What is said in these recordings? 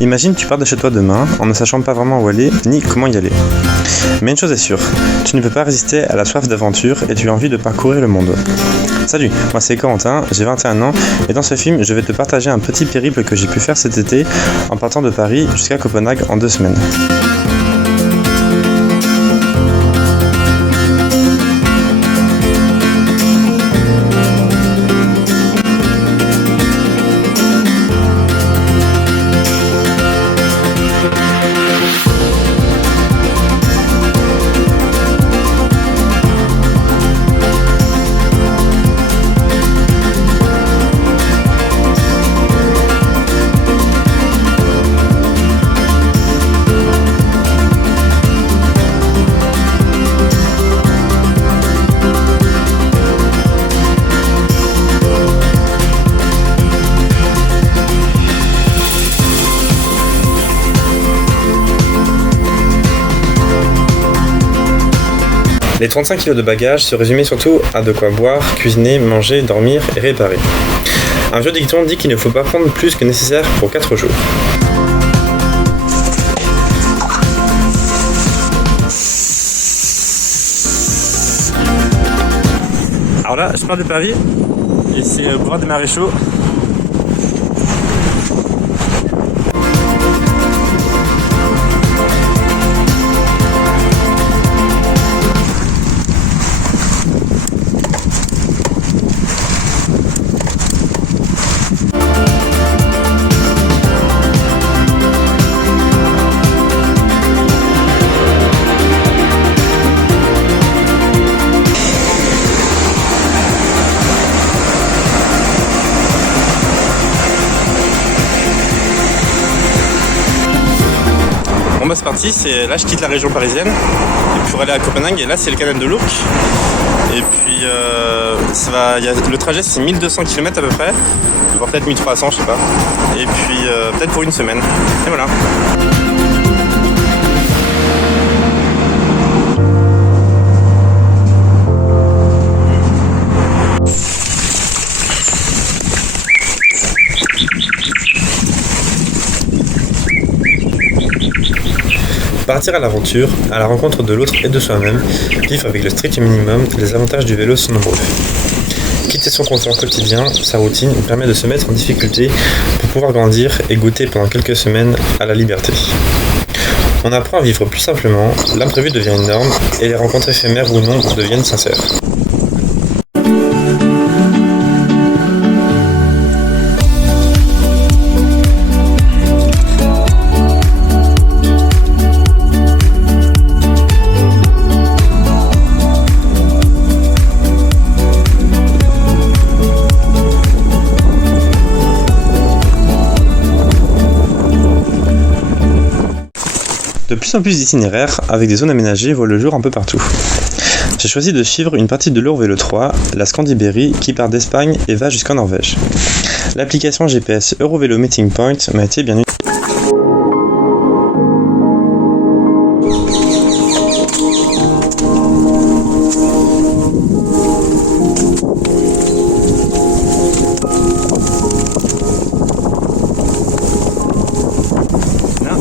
Imagine tu pars de chez toi demain en ne sachant pas vraiment où aller ni comment y aller. Mais une chose est sûre, tu ne peux pas résister à la soif d'aventure et tu as envie de parcourir le monde. Salut, moi c'est Corentin, j'ai 21 ans et dans ce film je vais te partager un petit périple que j'ai pu faire cet été en partant de Paris jusqu'à Copenhague en 2 semaines. Les 35 kg de bagages se résumaient surtout à de quoi boire, cuisiner, manger, dormir et réparer. Un vieux dicton dit qu'il ne faut pas prendre plus que nécessaire pour 4 jours. Alors là, je pars de Paris et c'est boulevard des Maréchaux. Bon bah c'est parti, là je quitte la région parisienne et pour aller à Copenhague et là c'est le canal de l'Ourcq et puis le trajet c'est 1200 km à peu près, voire peut-être 1300 je sais pas, et puis peut-être pour une semaine et voilà. Partir à l'aventure, à la rencontre de l'autre et de soi-même, vivre avec le strict minimum, les avantages du vélo sont nombreux. Quitter son confort quotidien, sa routine, permet de se mettre en difficulté pour pouvoir grandir et goûter pendant quelques semaines à la liberté. On apprend à vivre plus simplement, l'imprévu devient une norme et les rencontres éphémères ou non deviennent sincères. De plus en plus d'itinéraires avec des zones aménagées voient le jour un peu partout. J'ai choisi de suivre une partie de l'Eurovélo 3, la Scandibéry, qui part d'Espagne et va jusqu'en Norvège. L'application GPS Eurovélo Meeting Point m'a été bien utile.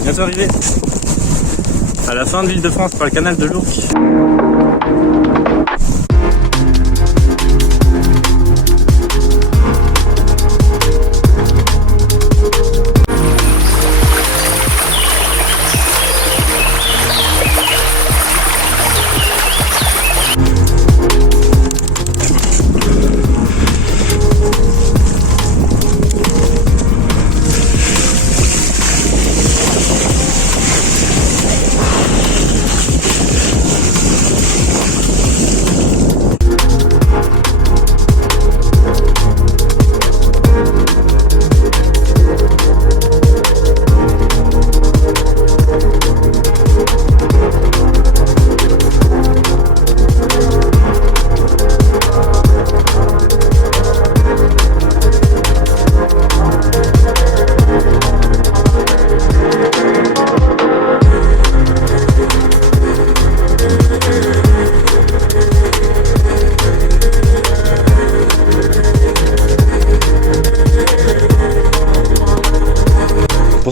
Bientôt arrivé à la fin de l'Île-de-France par le canal de l'Ourcq.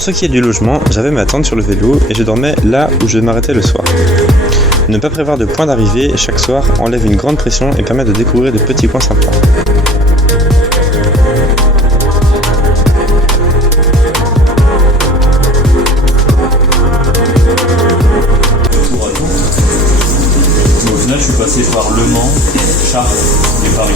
ce qui est du logement, j'avais ma tente sur le vélo et je dormais là où je m'arrêtais le soir. Ne pas prévoir de point d'arrivée chaque soir enlève une grande pression et permet de découvrir de petits coins sympas. Au final, je suis passé par Le Mans, Chartres et Paris.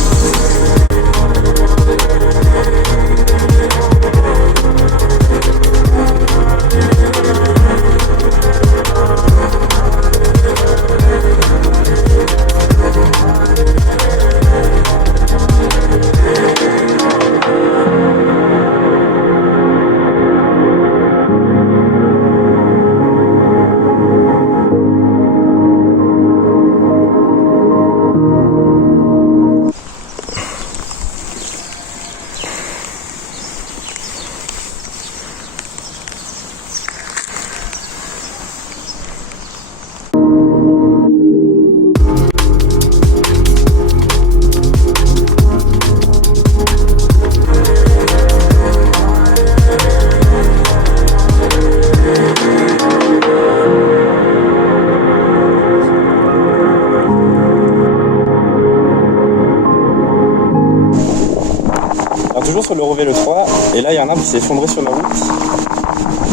Toujours sur l'Eurovélo 3 et là il y a un arbre qui s'est effondré sur ma route,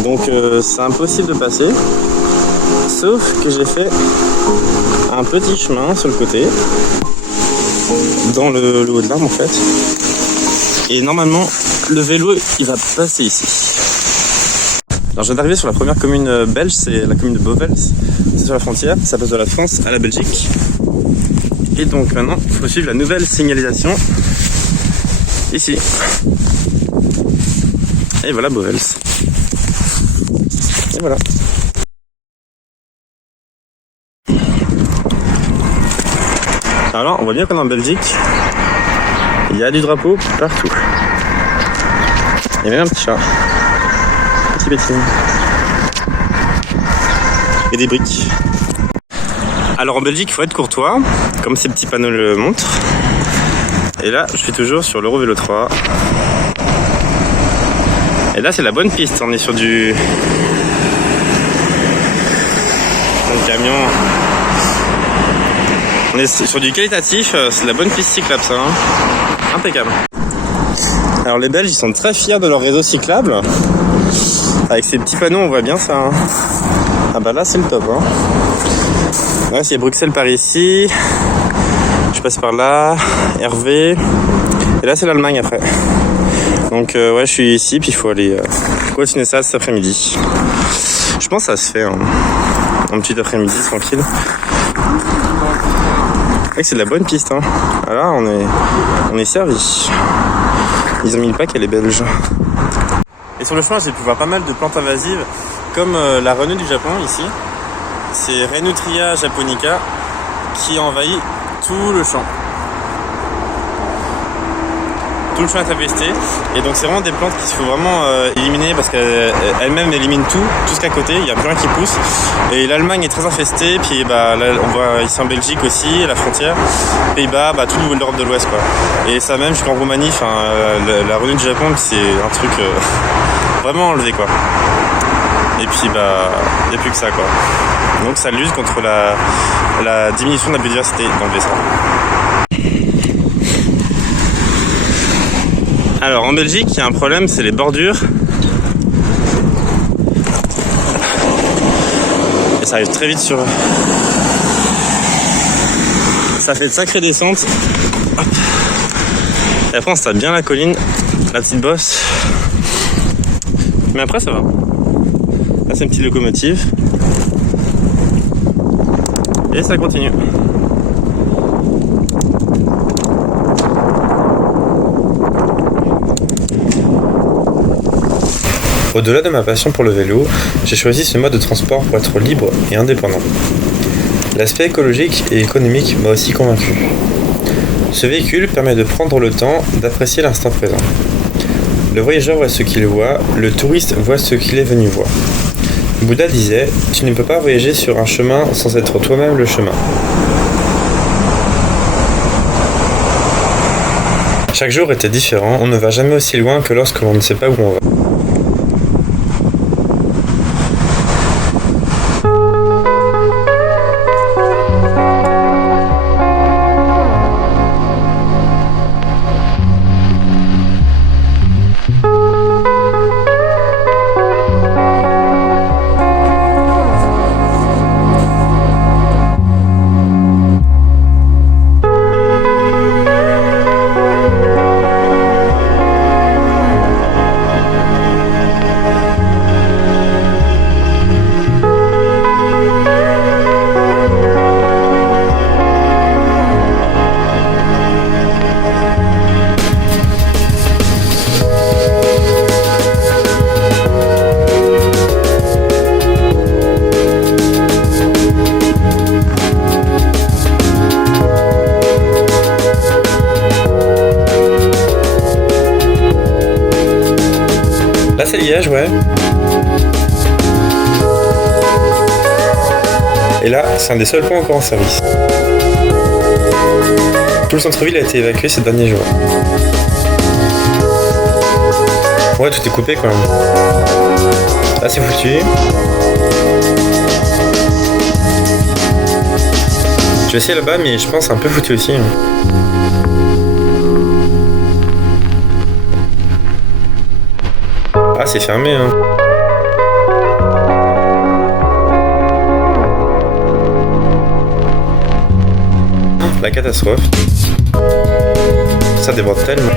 donc c'est impossible de passer, sauf que j'ai fait un petit chemin sur le côté dans le haut de l'arbre en fait, et normalement le vélo il va passer ici. Alors je viens d'arriver sur la première commune belge, c'est la commune de Bovels, c'est sur la frontière, ça passe de la France à la Belgique, et donc maintenant il faut suivre la nouvelle signalisation ici. Et voilà Bovels. Et voilà. Alors on voit bien qu'on est en Belgique. Il y a du drapeau partout. Il y a même un petit chat. Petit pétine. Et des briques. Alors en Belgique il faut être courtois, comme ces petits panneaux le montrent. Et là, je suis toujours sur l'Eurovélo 3. Et là, c'est la bonne piste. On est sur du camion. On est sur du qualitatif. C'est la bonne piste cyclable, ça. Hein. Impeccable. Alors, les Belges, ils sont très fiers de leur réseau cyclable. Avec ces petits panneaux, on voit bien ça. Hein. Ah bah là, c'est le top. Hein. Là, c'est Bruxelles par ici. Je passe par là, Hervé, et là c'est l'Allemagne après. Donc ouais, je suis ici, puis il faut aller continuer ça cet après-midi. Je pense que ça se fait, hein. Un petit après-midi tranquille. Et c'est de la bonne piste, hein. Alors on est servi. Ils ont mis le paquet les Belges. Et sur le chemin, j'ai pu voir pas mal de plantes invasives, comme la renue du Japon ici. C'est Rhinotria japonica qui envahit tout le champ. Tout le champ est infesté. Et donc c'est vraiment des plantes qu'il faut vraiment éliminer parce qu'elles-mêmes éliminent tout ce qu'à côté, il n'y a plus rien qui pousse. Et l'Allemagne est très infestée, puis bah, là, on voit ici en Belgique aussi, à la frontière, Pays-Bas, bah, tout l'Europe de l'Ouest quoi. Et ça même jusqu'en Roumanie, la renue du Japon, c'est un truc vraiment enlevé quoi. Et puis bah, il n'y a plus que ça quoi. Donc ça lutte contre la diminution de la biodiversité d'enlever ça. Alors en Belgique, il y a un problème, c'est les bordures. Et ça arrive très vite sur... Ça fait de sacrées descentes. Et après on se tape bien la colline, la petite bosse. Mais après ça va. Là c'est une petite locomotive. Et ça continue. Au-delà de ma passion pour le vélo, j'ai choisi ce mode de transport pour être libre et indépendant. L'aspect écologique et économique m'a aussi convaincu. Ce véhicule permet de prendre le temps d'apprécier l'instant présent. Le voyageur voit ce qu'il voit, le touriste voit ce qu'il est venu voir. Bouddha disait « Tu ne peux pas voyager sur un chemin sans être toi-même le chemin ». Chaque jour était différent, on ne va jamais aussi loin que lorsque l'on ne sait pas où on va. C'est un des seuls ponts encore en service. Tout le centre-ville a été évacué ces derniers jours. Ouais, tout est coupé quand même. Là, c'est foutu. Je vais essayer là-bas, mais je pense que c'est un peu foutu aussi. Ah, c'est fermé, hein. La catastrophe. Ça déborde tellement.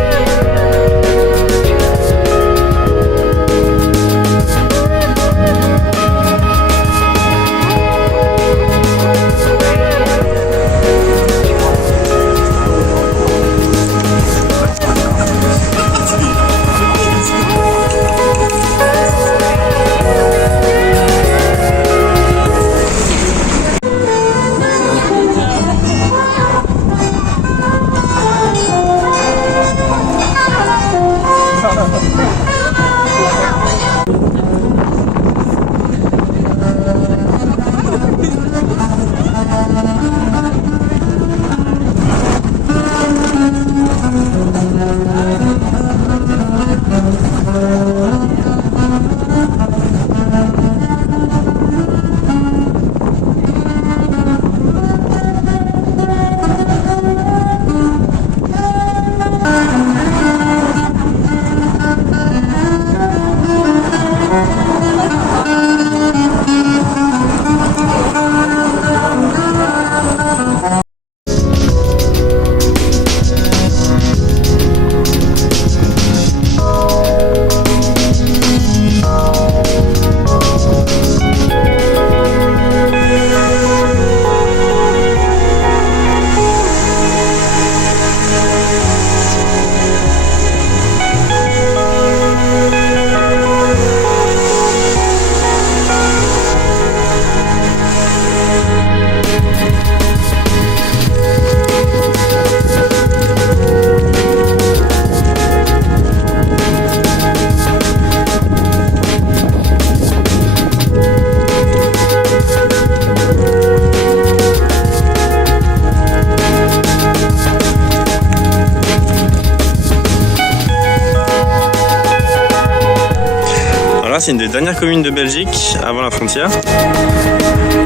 C'est une des dernières communes de Belgique avant la frontière.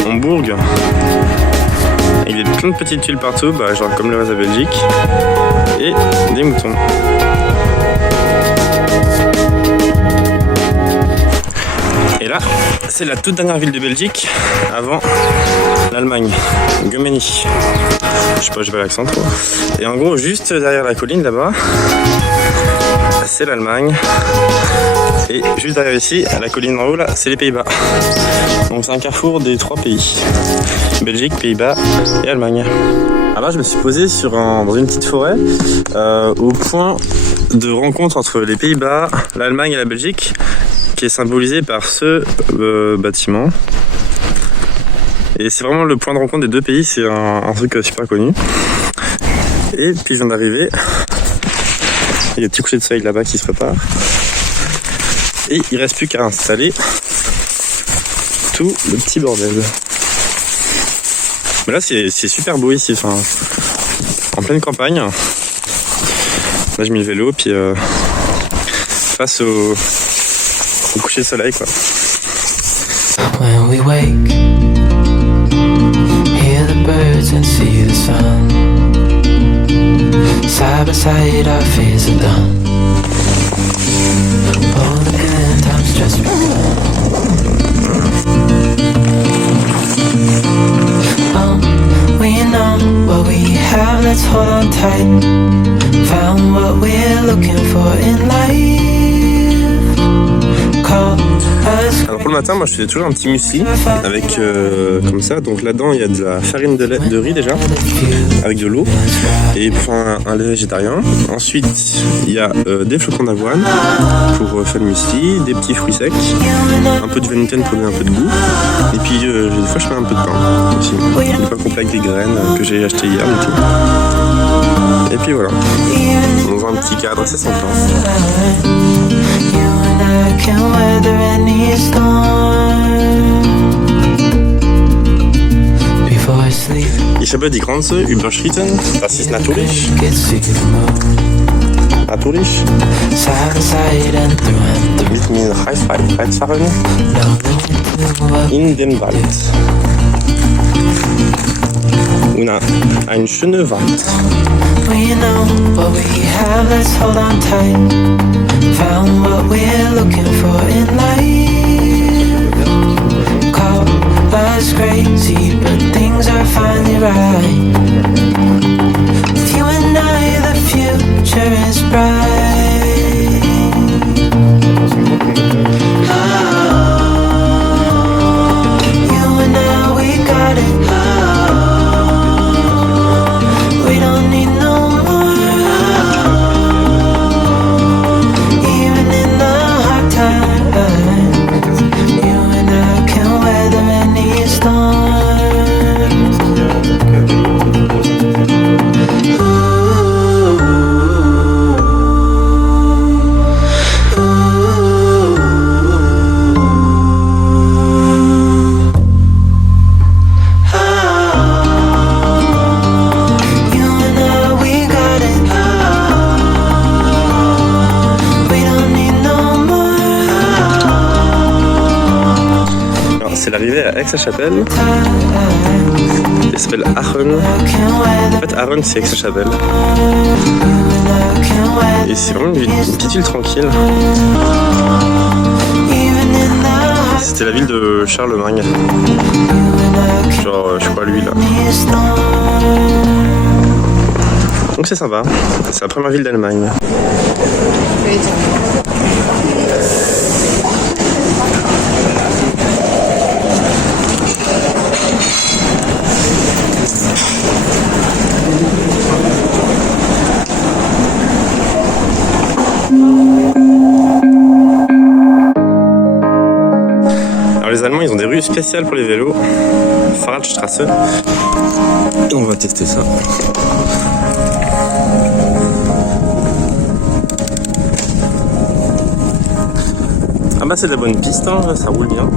Hambourg. Il y a plein de petites tuiles partout, genre comme le reste de la Belgique. Et des moutons. Et là, c'est la toute dernière ville de Belgique avant l'Allemagne. Gemini. Je sais pas, j'ai pas l'accent trop. Et en gros, juste derrière la colline là-bas, c'est l'Allemagne. Et juste derrière ici, à la colline en haut, là, c'est les Pays-Bas. Donc c'est un carrefour des 3 pays. Belgique, Pays-Bas et Allemagne. Alors là, je me suis posé dans une petite forêt, au point de rencontre entre les Pays-Bas, l'Allemagne et la Belgique, qui est symbolisé par ce bâtiment. Et c'est vraiment le point de rencontre des 2 pays, c'est un truc super connu. Et puis je viens d'arriver. Il y a un petit coucher de soleil là-bas qui se prépare. Et il reste plus qu'à installer tout le petit bordel. Mais là c'est super beau ici, en pleine campagne. Là j'ai mis le vélo puis face au coucher de soleil quoi. When we wake, hear the birds and see the sun. Side by side our fears are done. All the good times just begun. We know what we have, let's hold on tight. Found what we're looking for in life. Call us. Alors pour le matin, moi je faisais toujours un petit muesli avec comme ça. Donc là-dedans il y a de la farine de riz déjà, avec de l'eau et pour un lait végétarien. Ensuite il y a des flocons d'avoine pour faire le muesli, des petits fruits secs, un peu de vanilleine pour donner un peu de goût. Et puis des fois je mets un peu de pain aussi, des pains complets avec des graines que j'ai acheté hier et tout. Et puis voilà, dans un petit cadre assez sympa. Can weather any storm Ich habe die Grenze überschritten. Das ist natürlich. Natürlich. Mit mir Reitfahren in dem Wald. Ein schöner Wald. We know what we have, let's hold on tight. Found what we're looking for in life. Call us crazy, but things are finally right. With you and I, the future is bright. Oh, you and I, we got it. We don't need no more. Even in the hard times, you and I can weather any storm. C'est l'arrivée à Aix-la-Chapelle. Elle s'appelle Aachen. En fait, Aachen, c'est Aix-la-Chapelle. Et c'est vraiment une petite île tranquille. C'était la ville de Charlemagne. Genre, je sais pas, lui là. Donc c'est sympa. C'est la première ville d'Allemagne. Alors les Allemands, ils ont des rues spéciales pour les vélos. Fahrradstraße. Et on va tester ça. Ah bah c'est de la bonne piste, hein, ça roule bien.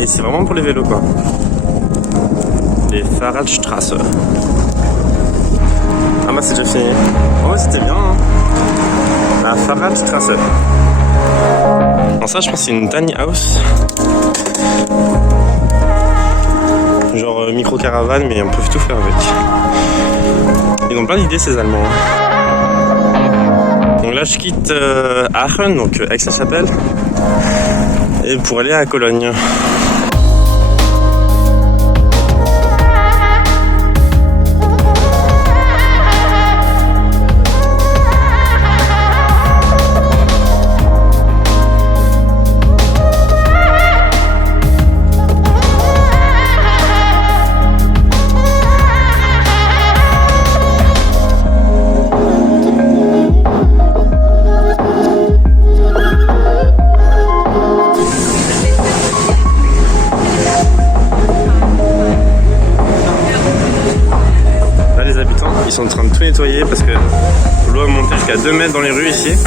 Et c'est vraiment pour les vélos quoi. Les Fahrradstraße. Ah bah c'est déjà fini. Oh c'était bien hein. La Fahrradstraße. Non ça je pense que c'est une tiny house. Genre micro-caravane mais on peut tout faire avec. Ils ont plein d'idées ces Allemands. Donc là je quitte Aachen, donc Aix-la-Chapelle. Et pour aller à Cologne. Ils sont en train de tout nettoyer parce que l'eau a monté jusqu'à 2 mètres dans les rues ici. Donc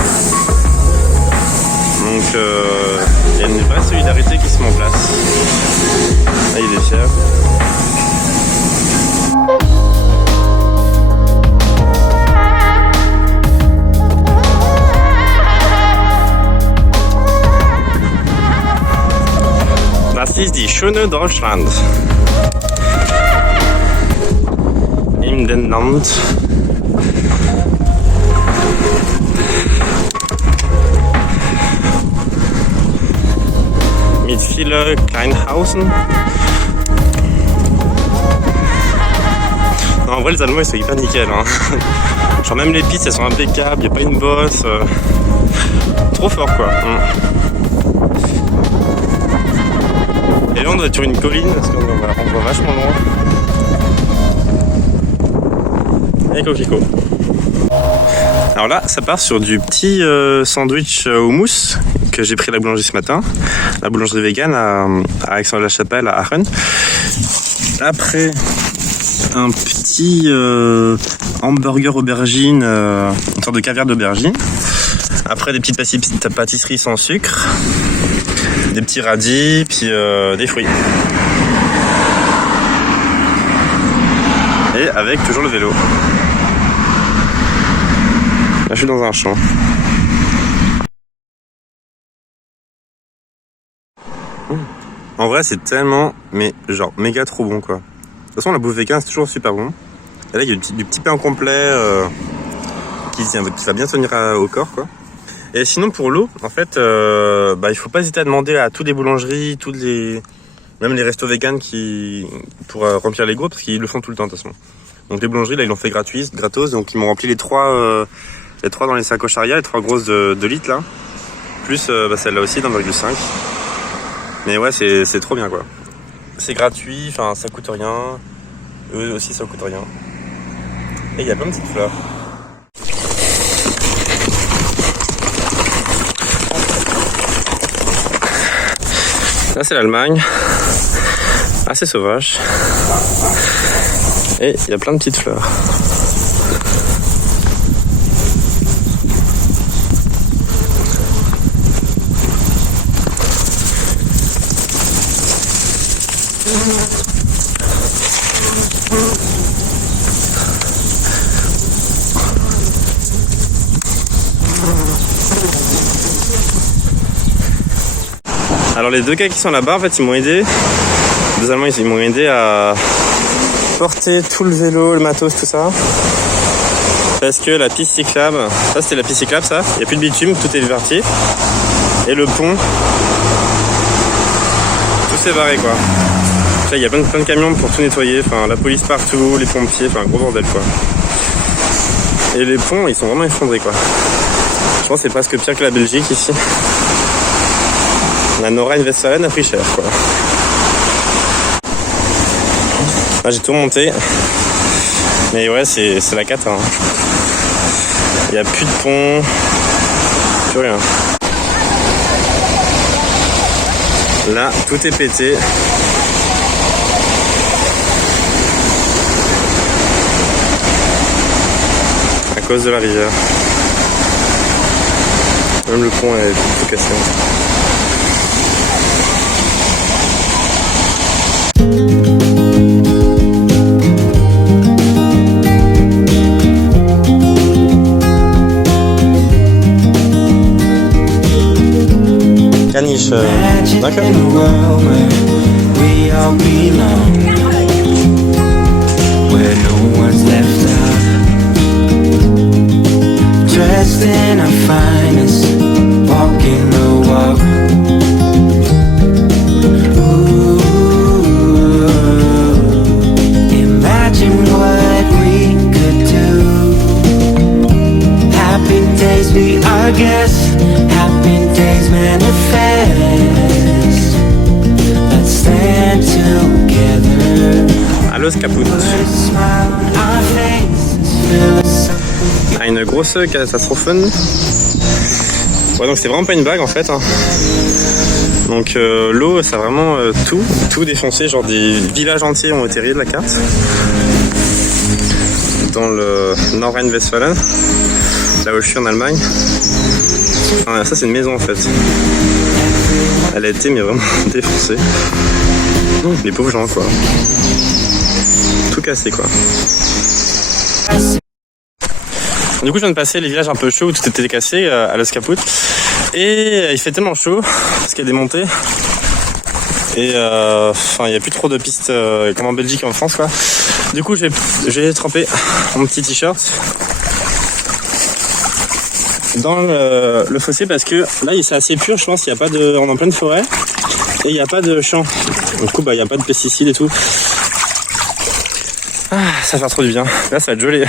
il y a une vraie solidarité qui se met en place. Là il est fier. Das ist die schöne Deutschland. In den Land. Mit vielen Kleinhausen. Non, en vrai, les Allemands ils sont hyper nickel. Hein. Genre, même les pistes elles sont impeccables, y a pas une bosse. Trop fort quoi. Et là, on doit être sur une colline parce qu'on voit vachement loin. Et coquelicot. Alors là, ça part sur du petit sandwich au mousse que j'ai pris à la boulangerie ce matin. La boulangerie vegan à Aix-la-Chapelle, à Aachen. Après, un petit hamburger aubergine, une sorte de caviar d'aubergine. Après, des petites pâtisseries sans sucre. Des petits radis, puis des fruits. avec toujours le vélo. Là je suis dans un champ. En vrai c'est tellement, mais genre méga trop bon quoi. De toute façon la bouffe vegan c'est toujours super bon. Et là il y a du petit pain complet qui va bien tenir au corps quoi. Et sinon pour l'eau, en fait, il faut pas hésiter à demander à toutes les boulangeries, même les restos vegan pour remplir les gourdes, parce qu'ils le font tout le temps de toute façon. Donc les boulangeries là ils l'ont fait gratos, donc ils m'ont rempli les trois dans les sacoches Aria, les 3 grosses de litres là, plus celle-là aussi d'1,5. Mais ouais c'est trop bien quoi. C'est gratuit, enfin ça coûte rien, eux aussi ça coûte rien. Et il y a plein de petites fleurs. Là c'est l'Allemagne, assez sauvage, et il y a plein de petites fleurs. Alors les 2 gars qui sont là-bas, en fait, ils m'ont aidé. 2 Allemands, ils m'ont aidé à porter tout le vélo, le matos, tout ça. Parce que la piste cyclable, ça c'était la piste cyclable, ça. Il n'y a plus de bitume, tout est vertier. Et le pont, tout s'est barré quoi. Là, il y a plein de camions pour tout nettoyer. Enfin, la police partout, les pompiers, enfin, un gros bordel quoi. Et les ponts, ils sont vraiment effondrés quoi. Je pense que c'est presque pire que la Belgique ici. La Nord-Rhine-Westphalie a pris cher quoi. Là j'ai tout monté. Mais ouais c'est la cata. Hein. Il n'y a plus de pont. Plus rien. Là tout est pété. À cause de la rivière. Même le pont est tout cassé. Caniche, d'accord. Dressed in our finest, walking the walk. Ooh, imagine what we could do. Happy days be our guess. Happy days manifest. Let's stand together. Allô Caput. Ah, une grosse catastrophe. Ouais, donc c'est vraiment pas une blague en fait. Hein. Donc l'eau, ça a vraiment tout défoncé. Genre des villages entiers ont été rayés de la carte. Dans le Nord-Rhine-Westphalie, là où je suis en Allemagne. Ah, ça c'est une maison en fait. Elle a été mais vraiment défoncée. Les pauvres gens quoi. Tout cassé quoi. Du coup je viens de passer les villages un peu chauds où tout était cassé à Los Caput. Et il fait tellement chaud parce qu'il y a des montées. Et il n'y a plus trop de pistes comme en Belgique et en France quoi. Du coup j'ai trempé mon petit t-shirt dans le fossé parce que là c'est assez pur, je pense. On est en pleine forêt et il n'y a pas de champ. Du coup il n'y a pas de pesticides et tout. Ah, ça va faire trop du bien. Là ça va être joli.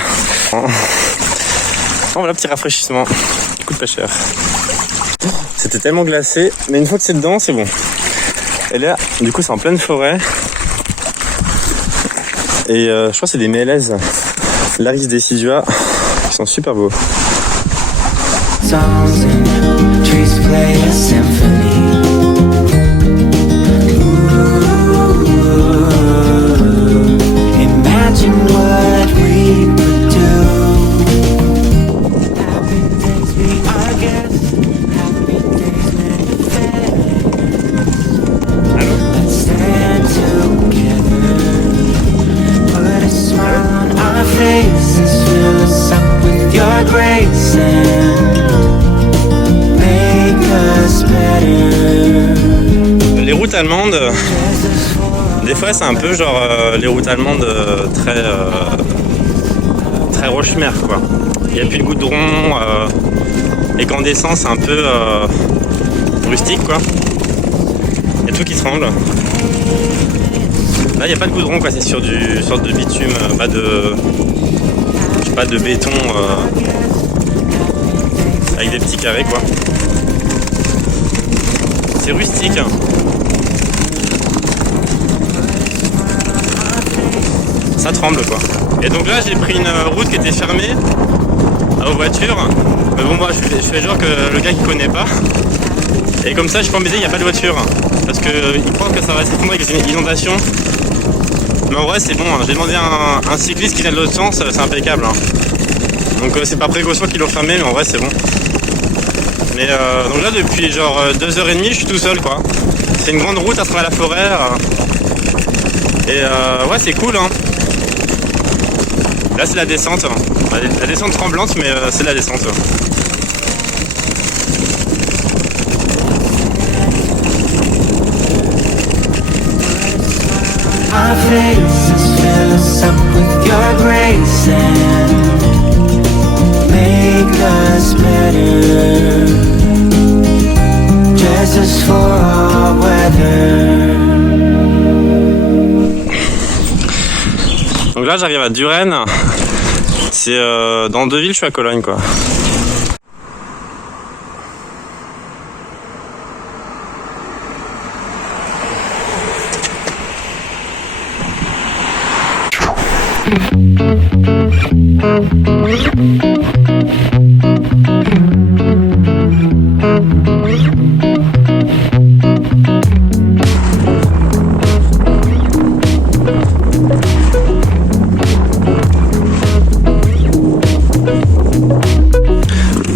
Voilà, petit rafraîchissement. Coûte pas cher. C'était tellement glacé, mais une fois que c'est dedans, c'est bon. Et là, du coup, c'est en pleine forêt. Et je crois que c'est des mélèzes. Laris decidua. Ils sont super beaux. On faces fill us up with your grace and make us better. Les routes allemandes, des fois c'est un peu genre les routes allemandes très roche-mer quoi. Il n'y a plus de goudron et quand on descend c'est un peu rustique quoi. Il y a tout qui tremble. Là il n'y a pas de goudron quoi, c'est sur du sorte de bitume, pas de béton avec des petits carrés quoi. C'est rustique. Ça tremble quoi. Et donc là j'ai pris une route qui était fermée aux voitures. Mais bon moi je fais genre que le gars qui connaît pas. Et comme ça je peux embêter, il n'y a pas de voiture. Parce qu'il pense que ça va s'effondrer avec les inondations. Mais en vrai c'est bon, hein. J'ai demandé à un cycliste qui vient de l'autre sens, c'est impeccable. Hein. Donc c'est par précaution qu'ils l'ont fermé, mais en vrai c'est bon. Mais donc là depuis genre 2h30 je suis tout seul quoi. C'est une grande route à travers la forêt. Et ouais c'est cool hein. Là c'est la descente. La descente tremblante mais c'est la descente. Our faces fill us up with your grace and make us better. Dress us for our weather. Donc là j'arrive à Duren. C'est dans 2 villes, je suis à Cologne quoi.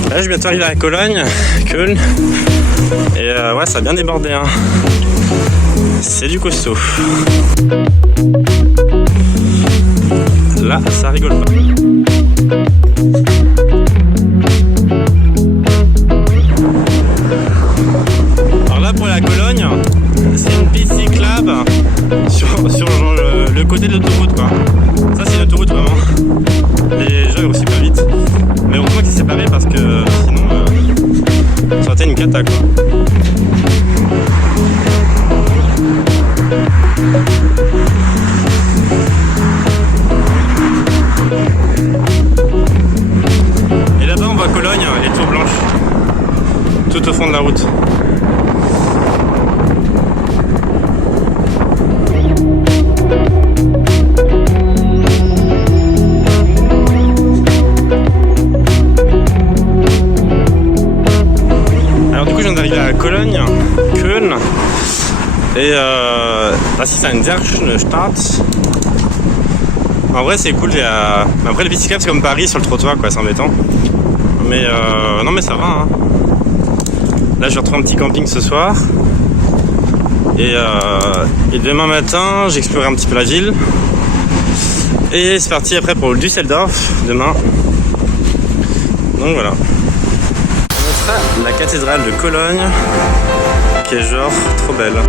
Là je suis bientôt arrivé à Cologne, Köln, et ouais ça a bien débordé hein. C'est du costaud. Là ça rigole pas. Alors là pour la Cologne, c'est une piste cyclable sur genre, le côté de l'autoroute quoi. Ça c'est l'autoroute vraiment. Les gens ils vont super vite. Mais heureusement qu'il s'est séparé parce que sinon ça aurait été une cata quoi. Et là-bas on voit Cologne, les tours blanches, tout au fond de la route. Alors du coup je viens d'arriver à Cologne, Köln, et là si c'est un Derstadt. En vrai c'est cool, après les bicyclettes c'est comme Paris sur le trottoir quoi, c'est embêtant. Mais non mais ça va hein. Là je vais retrouver un petit camping ce soir. Et demain matin j'explorerai un petit peu la ville. Et c'est parti après pour Düsseldorf demain. Donc voilà. On sera la cathédrale de Cologne qui est genre trop belle.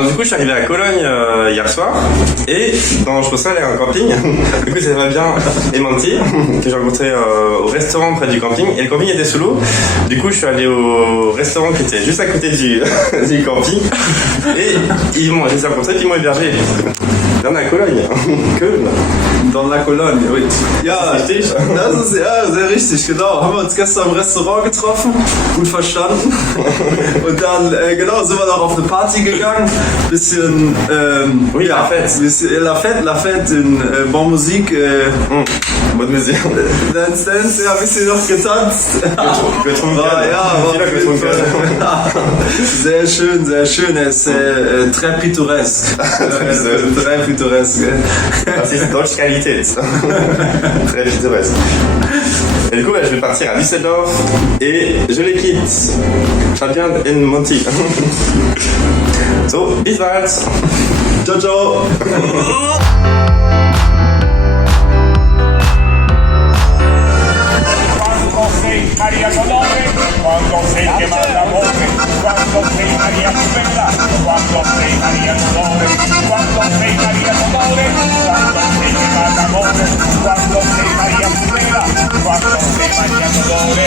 Du coup, je suis arrivé à Cologne hier soir et je pensais aller à un camping. Du coup c'est Fabien et Manti que j'ai rencontré au restaurant près du camping et le camping était sous l'eau. Du coup je suis allé au restaurant qui était juste à côté du camping et ils m'ont rencontré et ils m'ont hébergé. Dans la Cologne. Köln. Dans la Cologne, oui. Ja, das ist ja sehr richtig, genau. Haben wir uns gestern im Restaurant getroffen, gut verstanden. Und dann, genau, sind wir noch auf eine Party gegangen. Bisschen, oui, ja, la fête in Bonne Musik. Bonne Musik. Dance, ja, ein bisschen noch getanzt. Getrunken. Ja, sehr schön. Er ist très pittoresque. Très pittoresque. Das ist Deutschqualität. Très pittoresque. Et du coup, je vais partir à Düsseldorf et je les quitte. Fabien et Monty. So, bis bald. Ciao, ciao. Maria Dolore, quando sei chiamata amore, quando sei Maria Bella, quando sei Maria Dolore, quando sei Maria Dolore, quando sei chiamata amore, quando sei Maria Bella, quando sei Maria Dolore.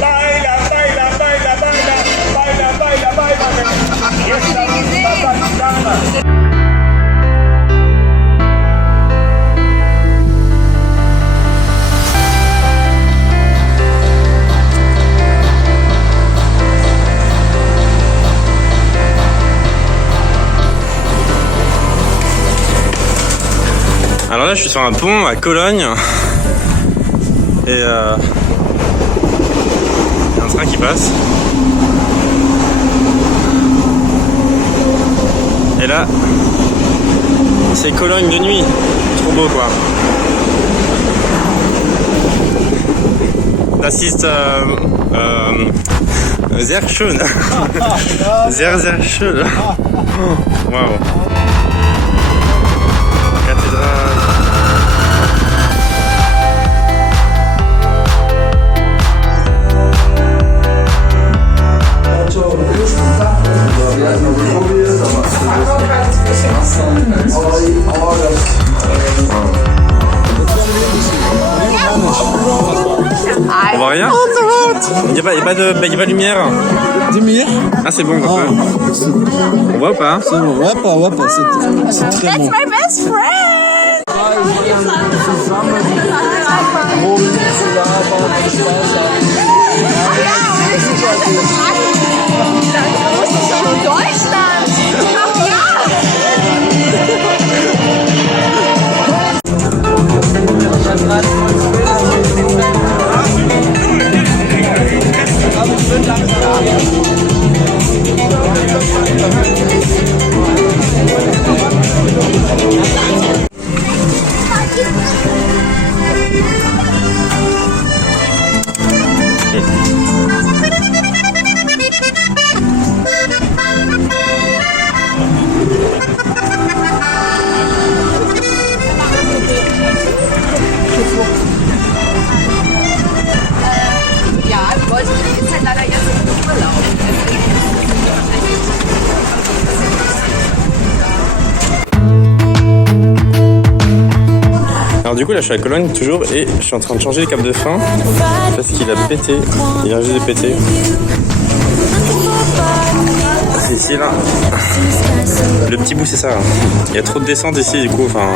Baila, baila, baila, baila, baila, baila, baila, y esta misma bailando. Alors là je suis sur un pont à Cologne et il y a un train qui passe et là c'est Cologne de nuit, trop beau quoi. Das ist sehr schön. Sehr schön. Wow. Cathédrale. On voit rien? Il n'y a pas de lumière. Lumière? Ah c'est bon comme ça. On voit ou pas? C'est bon, ouais pas, c'est très bon. That's my best friend! Deutschland! Ach ja! Ja, ich wollte jetzt halt leider jetzt in den Urlaub. Alors du coup là je suis à Cologne toujours et je suis en train de changer le câble de frein parce qu'il a pété, il vient juste de péter. C'est ici là, le petit bout c'est ça, il y a trop de descente ici du coup, enfin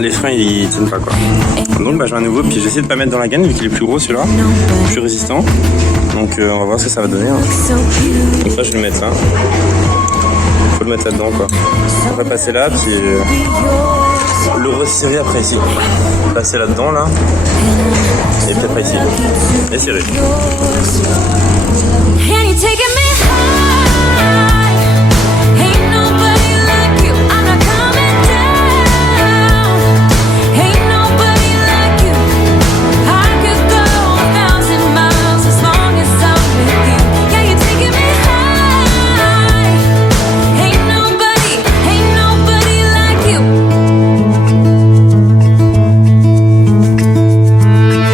les freins ils tiennent pas quoi. Donc bah je vais à nouveau puis j'essaie de pas mettre dans la gaine vu qu'il est plus gros celui-là, plus résistant. Donc on va voir ce que ça va donner. Donc ça je vais le mettre là, faut le mettre là-dedans quoi. On va passer là puis le resserrer après ici. Passer là-dedans là. Et puis après ici. Et serrer.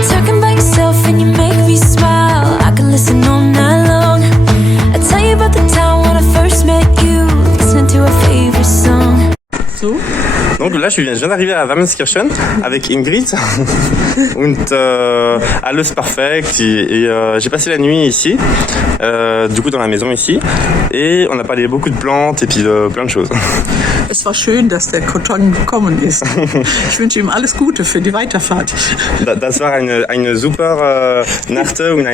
Talking about yourself and you make me smile. I can listen all night long. I tell you about je viens d'arriver à Wermelskirchen avec Ingrid und alles perfect et j'ai passé la nuit ici, du coup dans la maison ici et on a parlé beaucoup de plantes et puis de plein de choses. Es war schön, dass der Coton gekommen ist. Ich wünsche ihm alles Gute für die Weiterfahrt. Das war eine super Nacht und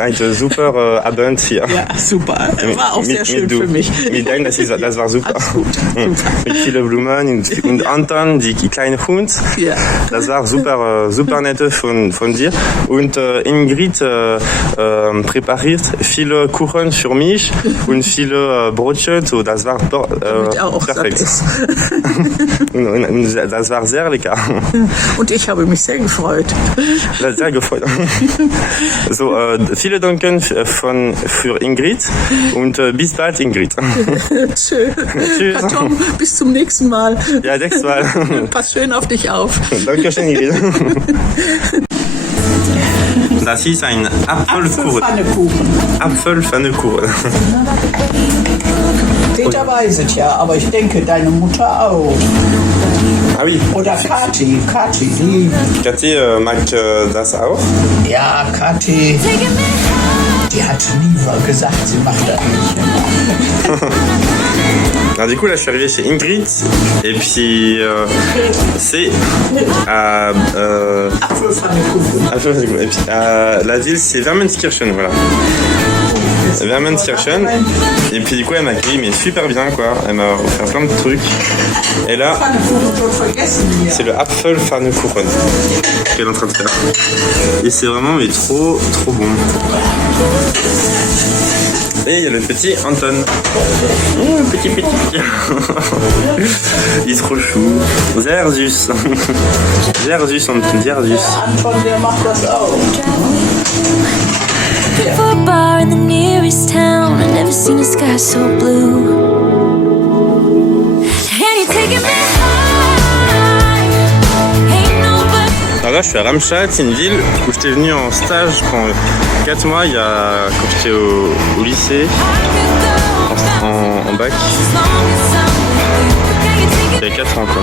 ein super Abend hier. Ja, super. War auch sehr schön für mich. Mit deinem, das war super. Alles gut. Super. Mit vielen Blumen und Anton, die kleine Hund. Ja. Das war super nett von dir. Und Ingrid präpariert viele Kuchen für mich und viele Brötchen. So, das war auch perfekt. Und das war sehr lecker. Und ich habe mich sehr gefreut. Sehr gefreut. So, vielen Dank für Ingrid und bis bald, Ingrid. Schön. Tschüss. Tom, bis zum nächsten Mal. Ja, nächstes Mal. Pass schön auf dich auf. Dankeschön, Ingrid. Das ist ein Apfelpfannekuchen. Apfelpfannekuchen. Peter weiß es ja, aber ich denke, deine Mutter auch. Ah oui. Oder Kathi, die. Kathi mag das auch? Ja, Kathi, die hat nie gesagt, sie macht das nicht. Alors du coup là je suis arrivé chez Ingrid et puis c'est Apfelpfannekuchen. Et puis la ville c'est Wermelskirchen, voilà. Wermelskirchen. Et puis du coup elle m'a accueilli mais super bien quoi. Elle m'a offert plein de trucs. Et là c'est le Apfelpfannekuchen qu'elle est en train de faire. Et c'est vraiment mais trop bon. Et il y a le petit Anton. Oh, petit. Il est trop chou. Zerzus. Anton, Zerzus. Anton, der macht das auch. For a bar in the nearest town, I've never seen a sky so blue. And you're taking me high. Ain't nobody. Alors là, je suis à Ramstadt, c'est une ville où j'étais venu en stage pendant 4 mois quand j'étais au lycée, en bac. Il y a 4 ans quoi.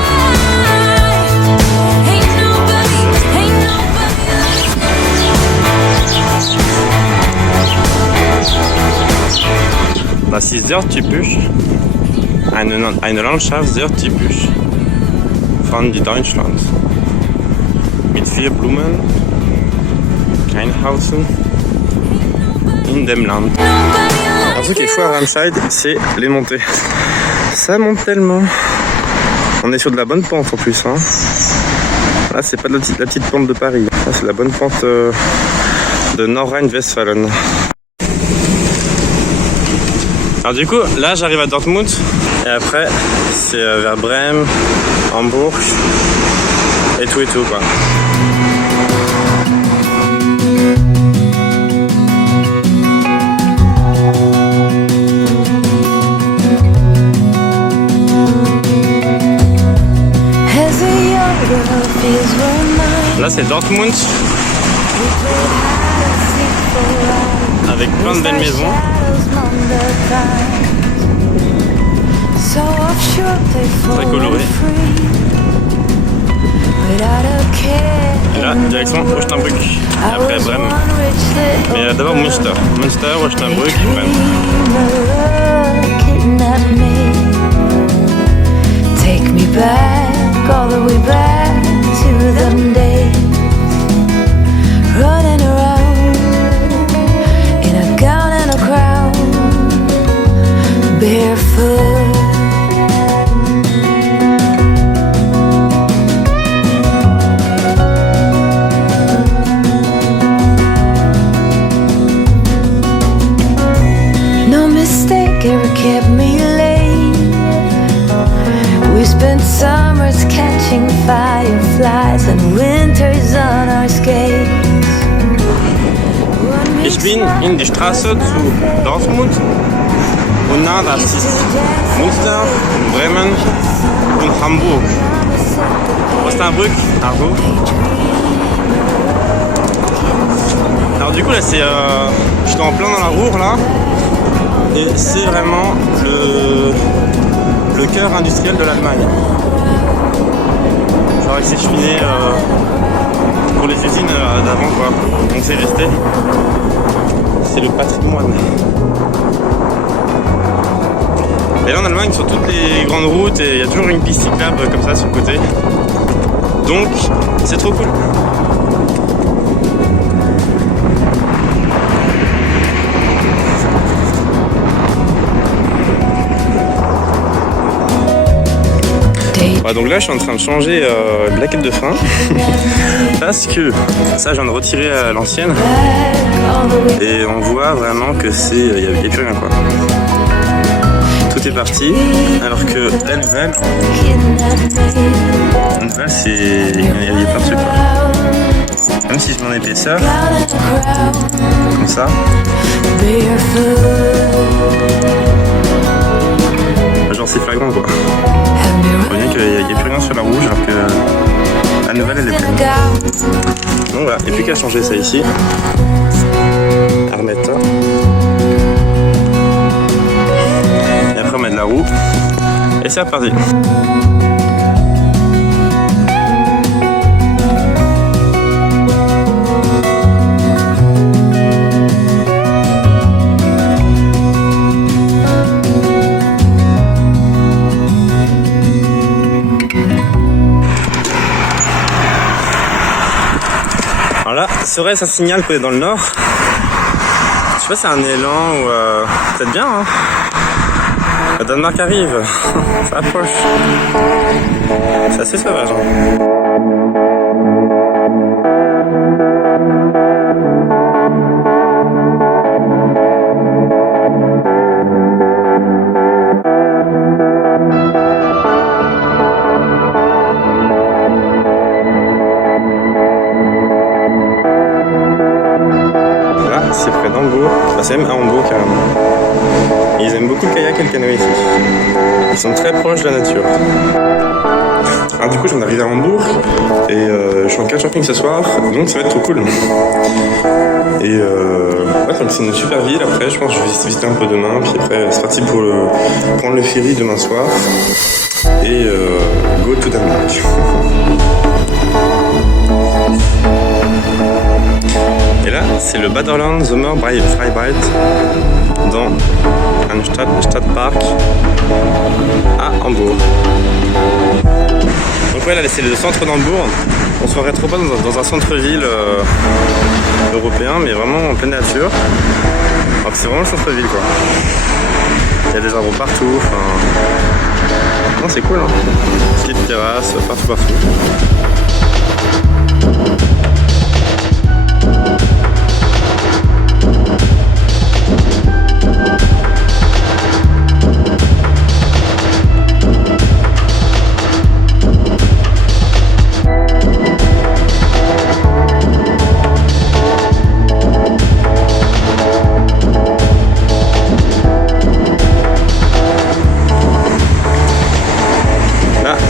Das ist sehr typisch, eine Landschaft sehr typisch von Deutschland. Mit 4 Blumen, kein Haus in dem Land. Un truc qui est fou à Ramstein, c'est les montées. Ça monte tellement. On est sur de la bonne pente en plus. Hein. Là, c'est pas la petite pente de Paris. Là, c'est la bonne pente de Nordrhein-Westfalen. Alors du coup, là j'arrive à Dortmund et après c'est vers Brême, Hambourg et tout quoi. Là c'est Dortmund avec plein de belles maisons. Très coloré. Et là, direction Osnabrück. Et après Brême. Mais d'abord Münster. Münster, Osnabrück, Brême. Take me back, all the way back to them days. Running around in a gown and a crown, barefoot. No mistake ever kept me late. We spent summers catching fireflies and winters on our skates. Ich bin in die Straße zu Dortmund und nah das ist Münster, Bremen und Hamburg. Osnabrück, Hamburg. Alors du coup là c'est je suis en plein dans la Ruhr là et c'est vraiment le cœur industriel de l'Allemagne. paraît que c'est cheminé pour les usines d'avant quoi. Donc c'est resté. C'est le patrimoine. Et là en Allemagne sur toutes les grandes routes il y a toujours une piste cyclable comme ça sur le côté. Donc c'est trop cool. Ouais, donc là je suis en train de changer de plaquette de frein parce que ça je viens de retirer à l'ancienne et on voit vraiment que c'est il n'y a plus rien quoi. Tout est parti alors que la nouvelle c'est il y a plein de trucs quoi. Même si je mets en épaisseur comme ça. Genre c'est flagrant quoi. On voit bien qu'il n'y a plus rien sur la rouge alors que la nouvelle elle est pleine. Donc voilà, il n'y a plus qu'à changer ça ici. À remettre ça. Et après on met de la roue. Et c'est reparti. Alors là, serait-ce un signal qu'on est dans le nord? Je sais pas si c'est un élan ou peut-être bien hein. Le Danemark arrive, ça approche. C'est assez sauvage hein. C'est près d'Hambourg, enfin, c'est même à Hambourg carrément. Et ils aiment beaucoup le kayak et le canoë ici. Ils sont très proches de la nature. Alors du coup je viens d'arriver à Hambourg et je suis en couchsurfing ce soir, donc ça va être trop cool. Et ouais, donc c'est une super ville, après je pense que je vais visiter un peu demain, puis après c'est parti pour prendre le ferry demain soir et go to Danemark. Et là, c'est le Baderland Sommer Freibad dans un Stadtpark à Hambourg. Donc ouais, là c'est le centre d'Hambourg. On se croirait trop pas dans un centre-ville européen, mais vraiment en pleine nature. Alors c'est vraiment le centre-ville quoi. Il y a des arbres partout. Non, c'est cool hein. Ski de terrasse, partout.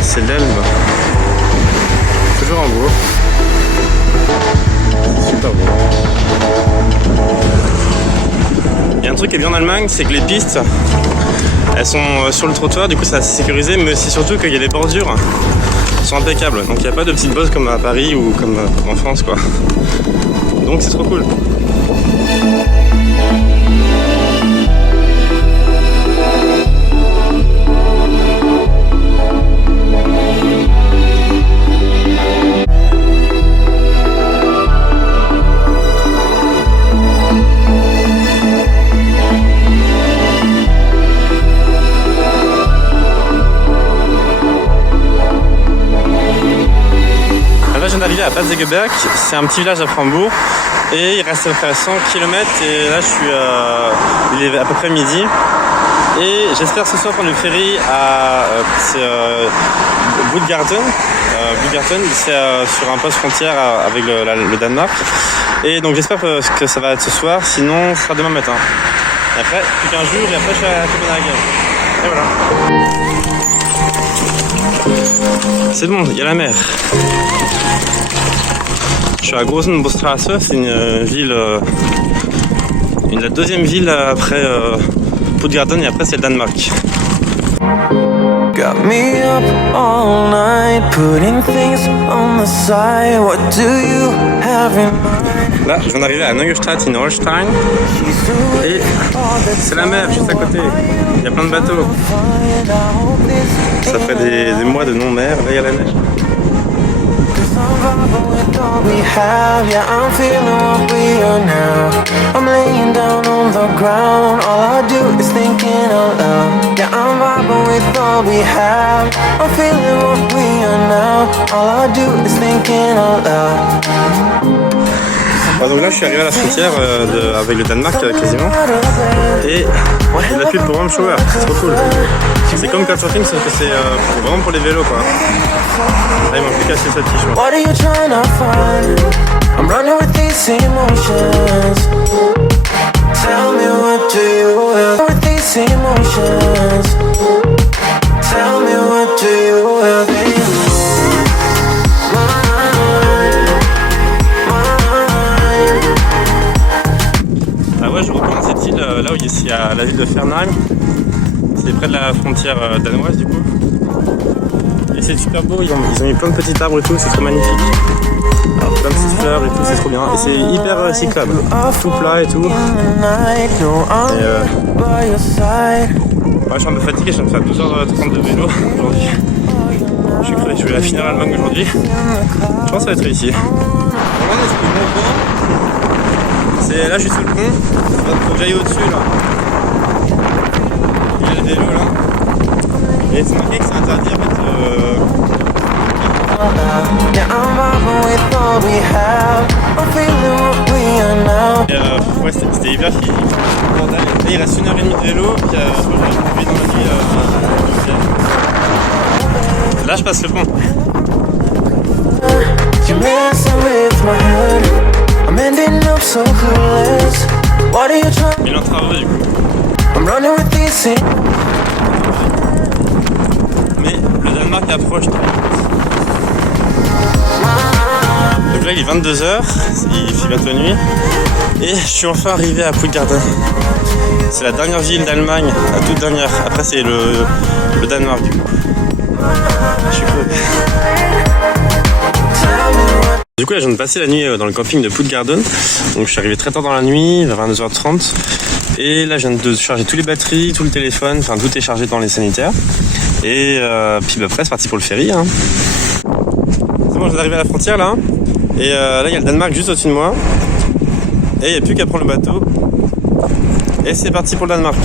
C'est l'Elbe. Toujours en beau. C'est super beau. Il y a un truc qui est bien en Allemagne, c'est que les pistes, elles sont sur le trottoir, du coup c'est assez sécurisé, mais c'est surtout qu'il y a les bordures qui sont impeccables. Donc il n'y a pas de petites bosses comme à Paris ou comme en France quoi. Donc c'est trop cool. À Pazegeberg, c'est un petit village à Hambourg et il reste à peu près 100 km et là il est à peu près midi et j'espère ce soir prendre le ferry à Budgarten. Budgarten, c'est sur un poste frontière avec le Danemark et donc j'espère que ça va être ce soir, sinon ce sera demain matin. Et après, plus qu'un jour et après je suis à Copenhague. Et voilà. C'est bon, il y a la mer. Je suis à Grosenbostrasse, c'est une ville, la deuxième ville après Puttgarden et après c'est le Danemark. got me up all night, putting things on the side. What do you have in mind? Là, je viens d'arriver à Neustadt in Holstein et c'est la mer juste à côté. Il y a plein de bateaux. Ça fait des mois de non-mer, là il y a la neige. We have, yeah, I'm feeling what we are now. I'm laying down on the ground. All I do is thinking out loud. Yeah, I'm vibing with all we have. I'm feeling what we are now. All I do is thinking out loud. Donc là je suis arrivé à la frontière avec le Danemark quasiment et il y a de la pub pour Home Shower, c'est trop cool. C'est comme Couchsurfing sauf que c'est vraiment pour les vélos quoi. Là il m'a plus cassé cette t-shirt. What are you trying to find? I'm running with these emotions. Tell me what do you have with these emotions? Tell me what do you have in Je recommande cette île là où il y a la ville de Fernheim. C'est près de la frontière danoise du coup. Et c'est super beau, ils ont mis plein de petits arbres et tout, c'est trop magnifique. Alors, plein de petites fleurs et tout, c'est trop bien. Et c'est hyper cyclable, tout plat et tout. Et je suis un peu fatigué, je viens de faire 12h30 de vélo aujourd'hui. Je suis crevé, je vais la finir l'Allemagne aujourd'hui. Je pense que ça va être réussi. C'est là je suis sous le pont, faut que j'aille au-dessus là. Il y a le vélo là. Et c'est marqué que c'est interdit en fait ouais c'était hyper physique. Là il reste 1h30 de vélo, puis faut que j'aille dans la nuit. Là je passe le pont. I'm ending up so clueless. What are you trying? Il est en travaux du coup. I'm running with these things. Mais le Danemark approche très vite. Donc là il est 22h, il fait bientôt nuit. Et je suis enfin arrivé à Puttgarden. C'est la dernière ville d'Allemagne, la toute dernière. Après c'est le Danemark du coup. Je suis crevé. Du coup là je viens de passer la nuit dans le camping de Puttgarden. Donc je suis arrivé très tard dans la nuit, vers 22h30. Et là je viens de charger toutes les batteries, tout le téléphone, enfin tout est chargé dans les sanitaires. Et puis après c'est parti pour le ferry hein. C'est bon, je viens d'arriver à la frontière là. Et là il y a le Danemark juste au-dessus de moi. Et il n'y a plus qu'à prendre le bateau. Et c'est parti pour le Danemark.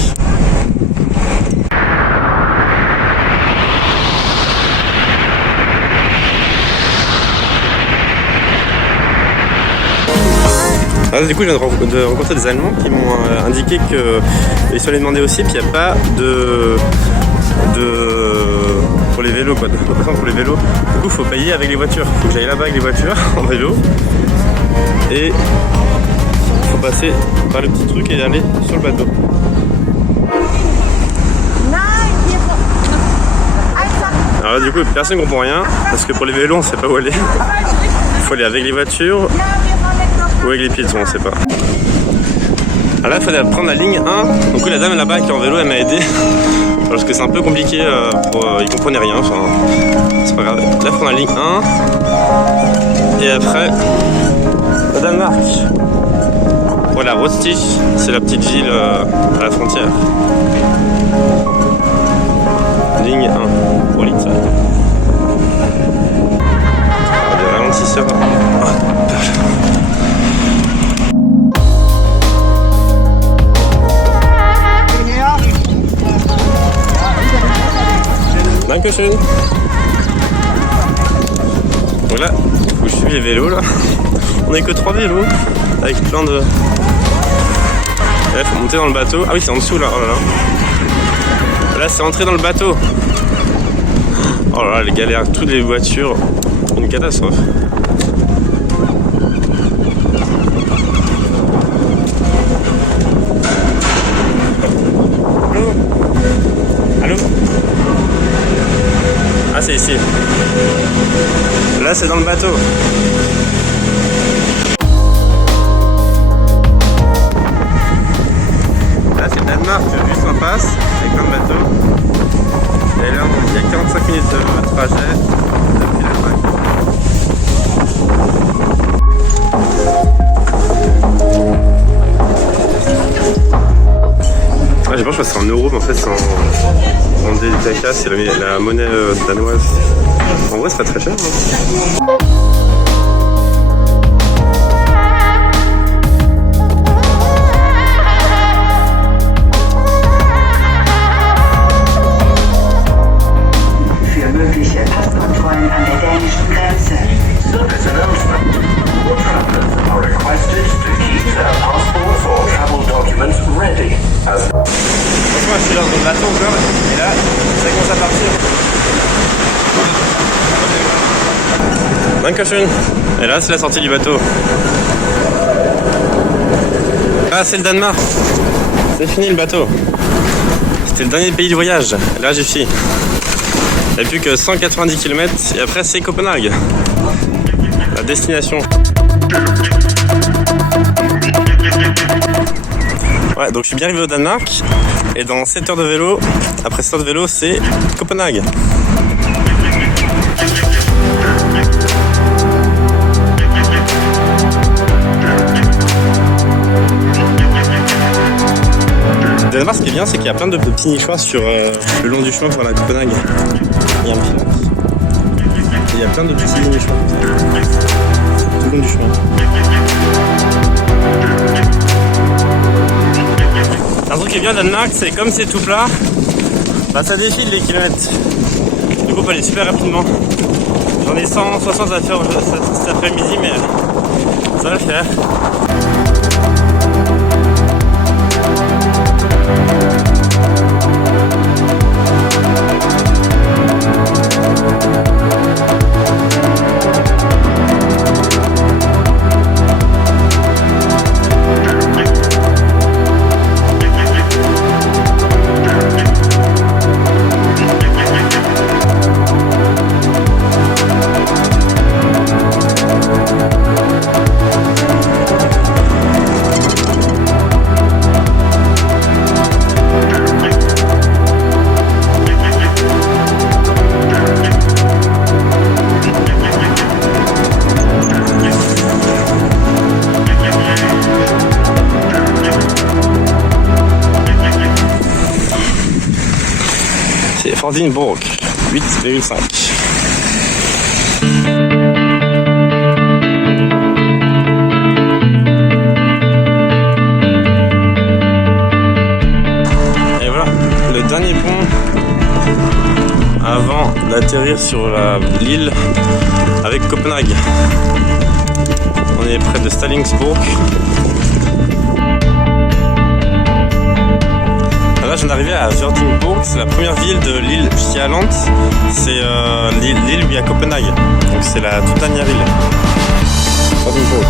Du coup, je viens de rencontrer des Allemands qui m'ont indiqué qu'ils sont allés demander aussi, puis il n'y a pas de pour les vélos quoi, pour les vélos. Du coup, il faut payer avec les voitures. Il faut que j'aille là-bas avec les voitures en vélo et il faut passer par le petit truc et aller sur le bateau. Alors là, du coup, personne ne comprend rien parce que pour les vélos, on ne sait pas où aller. Il faut aller avec les voitures. Ou avec les piétons, on sait pas. Alors là, il fallait prendre la ligne 1. Donc la dame là-bas qui est en vélo, elle m'a aidé. Parce que c'est un peu compliqué, ils comprenaient rien. Enfin, c'est pas grave. Là, il faut prendre la ligne 1. Et après, le Danemark. Voilà, Rostich, c'est la petite ville à la frontière. Ligne 1 pour l'Italie. Des ralentisseurs. Dankeschön. Donc là, faut que je suive les vélos là. On n'est que 3 vélos avec plein de. Là, faut monter dans le bateau. Ah oui, c'est en dessous là. Oh là là. Là, c'est entrer dans le bateau. Oh là là, les galères, toutes les voitures. Une catastrophe. Allô? Ah, c'est ici. Là, c'est dans le bateau. Là, c'est le Danemark, juste en face, avec plein de bateaux. Et là, il y a c'est en euros, mais en fait c'est en DKK, c'est la monnaie danoise. En vrai, c'est pas très cher. Hein. Franchement, je suis dans le bateau encore, et là, ça commence à partir. Dankeschön. Et là, c'est la sortie du bateau. Ah, c'est le Danemark. C'est fini le bateau. C'était le dernier pays du voyage. Et là, j'ai fini. Il n'y a plus que 190 km et après, c'est Copenhague. La destination. Ouais, donc je suis bien arrivé au Danemark et dans 7 heures de vélo, après 7 heures de vélo, c'est Copenhague. Le Danemark, ce qui est bien, c'est qu'il y a plein de petits nichoirs sur le long du chemin pour aller à Copenhague. Il y a un pilote. Et il y a plein de petits nichoirs tout le long du chemin. Un truc qui est bien au Danemark, c'est comme c'est tout plat, bah ça défile les kilomètres. Du coup, on peut aller super rapidement. J'en ai 160 à faire cet après-midi, mais ça va le faire. Vordingborg, 8,5. Et voilà, le dernier pont avant d'atterrir sur l'île avec Copenhague. On est près de Stallingsborg. Là, je viens d'arriver à Vordingborg, c'est la première ville de l'île Sjælland. C'est l'île où il y a Copenhague. Donc c'est la toute dernière ville. Vordingborg.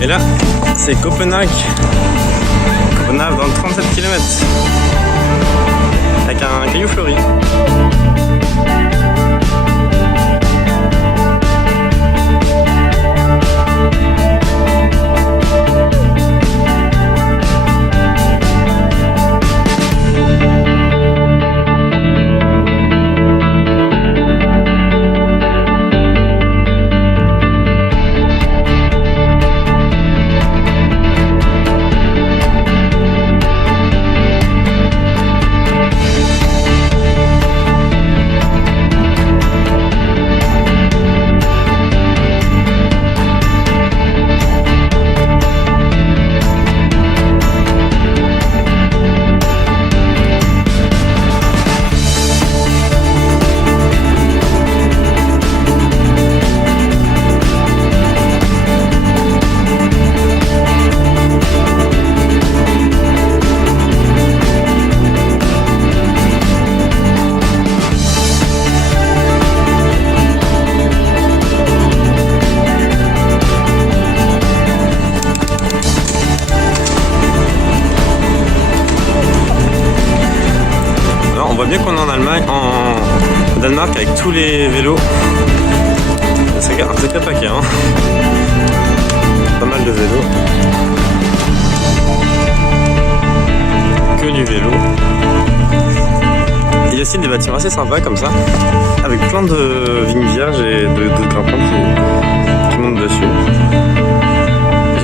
Et là, c'est Copenhague. Copenhague dans 37 km. Avec un caillou fleuri. On voit bien qu'on est en Allemagne, en Danemark avec tous les vélos. C'est un sacré paquet, hein. Pas mal de vélos. Que du vélo. Il est aussi des bâtiments assez sympas comme ça, avec plein de vignes vierges et de grimpants qui montent dessus.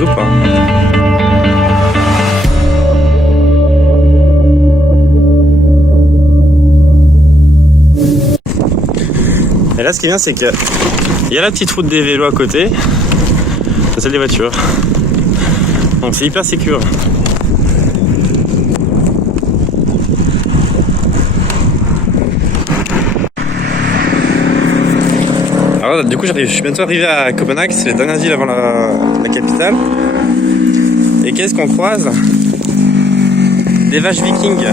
Ou pas. Et là, ce qui est bien, c'est qu'il y a la petite route des vélos à côté, c'est celle des voitures. Donc c'est hyper sécure. Alors du coup, je suis bientôt arrivé à Copenhague, c'est la dernière ville avant la capitale. Et qu'est-ce qu'on croise? Des vaches vikings.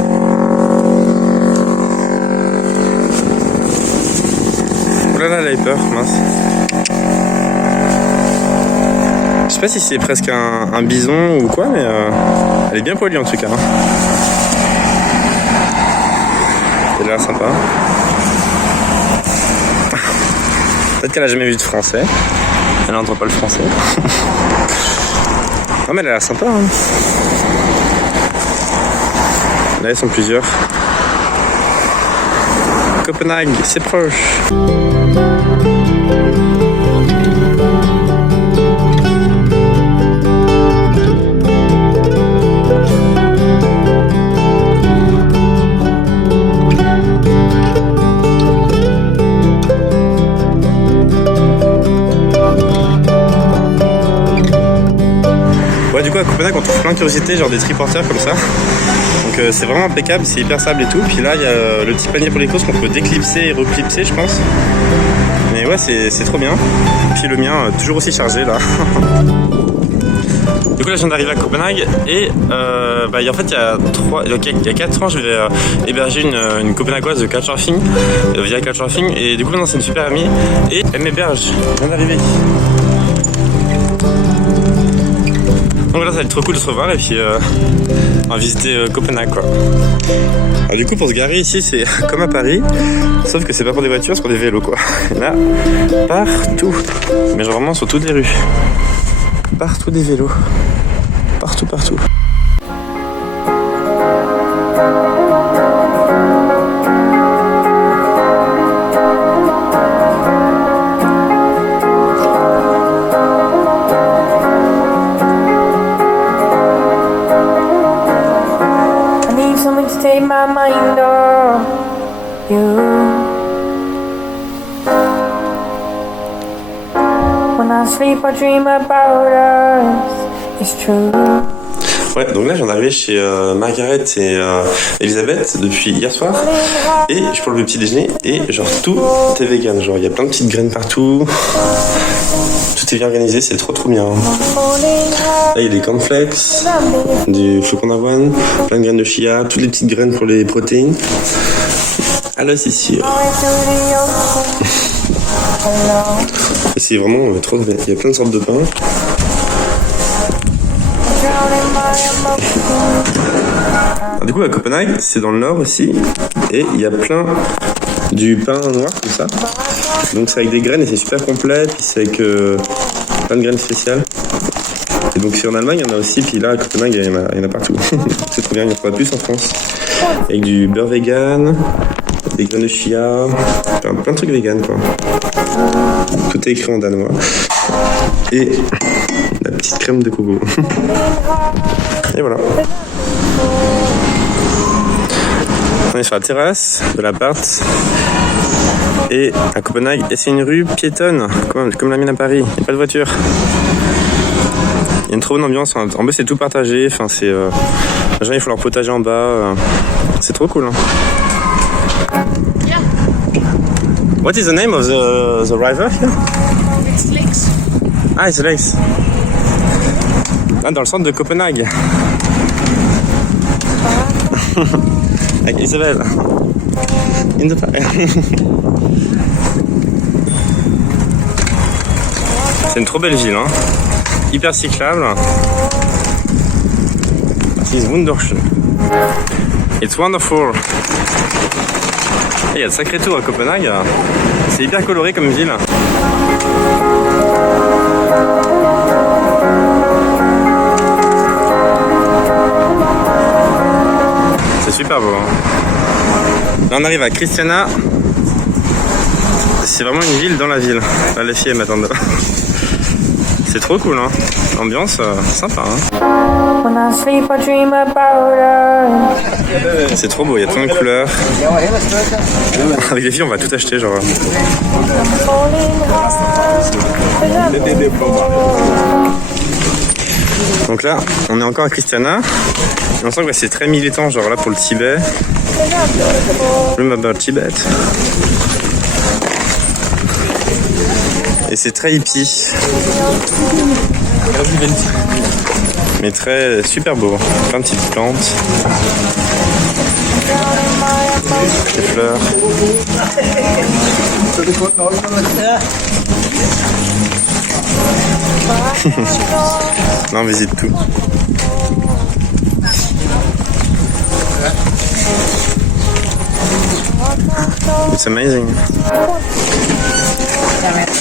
Oh là là, elle avait peur, mince. Je sais pas si c'est presque un bison ou quoi, mais elle est bien poilue en tout cas. Elle a l'air sympa. Peut-être qu'elle a jamais vu de français. Elle n'entend pas le français. Non mais elle a l'air sympa. Hein. Là ils sont plusieurs. Copenhague, c'est proche. Ouais, du coup à Copenhague on trouve plein de curiosités, genre des triporteurs comme ça. Donc c'est vraiment impeccable, c'est hyper sable et tout. Puis là il y a le petit panier pour les courses qu'on peut déclipser et reclipser je pense. Mais ouais c'est trop bien. Puis le mien toujours aussi chargé là. Du coup là je viens d'arriver à Copenhague et en fait il y a 4 ans je vais héberger une Copenhagoise de Couchsurfing via Couchsurfing et du coup maintenant c'est une super amie et elle m'héberge, je viens d'arriver. Donc là ça va être trop cool de se revoir et puis on va visiter Copenhague quoi. Alors du coup pour se garer ici c'est comme à Paris, sauf que c'est pas pour des voitures, c'est pour des vélos quoi. Il y en a partout, mais genre vraiment sur toutes les rues. Partout des vélos, partout. Take my mind off you. When I sleep, I dream about us. It's true. Ouais, donc là je viens d'arriver chez Margaret et Elisabeth depuis hier soir et je prends le petit déjeuner et genre tout est vegan, genre il y a plein de petites graines partout, tout est bien organisé, c'est trop bien. Là il y a des cornflakes, du flocon d'avoine, plein de graines de chia, toutes les petites graines pour les protéines. Ah là c'est sûr. Et c'est vraiment trop bien, il y a plein de sortes de pain. Alors, du coup à Copenhague c'est dans le nord aussi et il y a plein du pain noir comme ça, donc c'est avec des graines et c'est super complet, puis c'est avec plein de graines spéciales et donc en Allemagne il y en a aussi, puis là à Copenhague il y en a partout. C'est trop bien, il n'y en a pas plus en France, avec du beurre vegan, des graines de chia, plein de trucs vegan quoi. Tout est écrit en danois et la petite crème de coco. Et voilà. On est sur la terrasse de l'appart. Et à Copenhague, et c'est une rue piétonne, comme la mienne à Paris. Il n'y a pas de voiture. Il y a une trop bonne ambiance. En bas, c'est tout partagé. Enfin, c'est, les gens, ils font leur potager en bas. C'est trop cool. Hein. Yeah. What is the name of the river here? It's lakes. Ah, it's lakes. Là, dans le centre de Copenhague. Avec Isabelle. In the park. C'est une trop belle ville, hein. Hyper cyclable. It's wunderschön. It's wonderful. Il y a de sacrés tours à Copenhague. C'est hyper coloré comme ville. C'est super beau. Hein. Là on arrive à Christiana. C'est vraiment une ville dans la ville. Là les filles elles m'attendent. C'est trop cool hein. L'ambiance sympa hein. C'est trop beau, il y a plein de couleurs. Avec les filles on va tout acheter genre. Donc là on est encore à Christiana. Et on sent que c'est très militant genre là pour le Tibet. Remember Tibet. Et c'est très hippie. Mais très super beau. Plein de petites plantes. Des fleurs. Là on visite tout. It's amazing.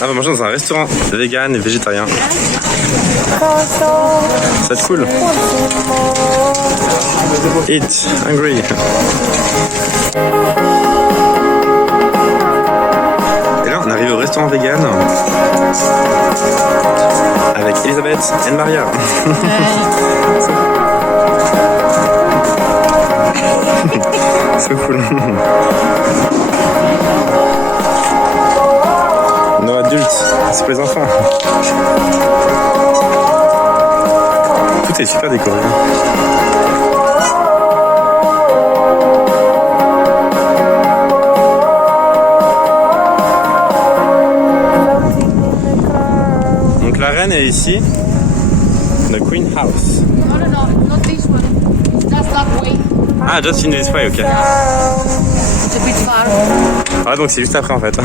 On va manger dans un restaurant vegan et végétarien. Ça va être cool. Eat, hungry. Et là on arrive au restaurant vegan avec Elisabeth et Maria. C'est cool. Non adultes, c'est pour les enfants. Tout est super décoré. Donc la reine est ici. The Queen House. No, not this one. Just that way. Ah, just in this way, ok. It's a bit far. Ah, donc c'est juste après en fait.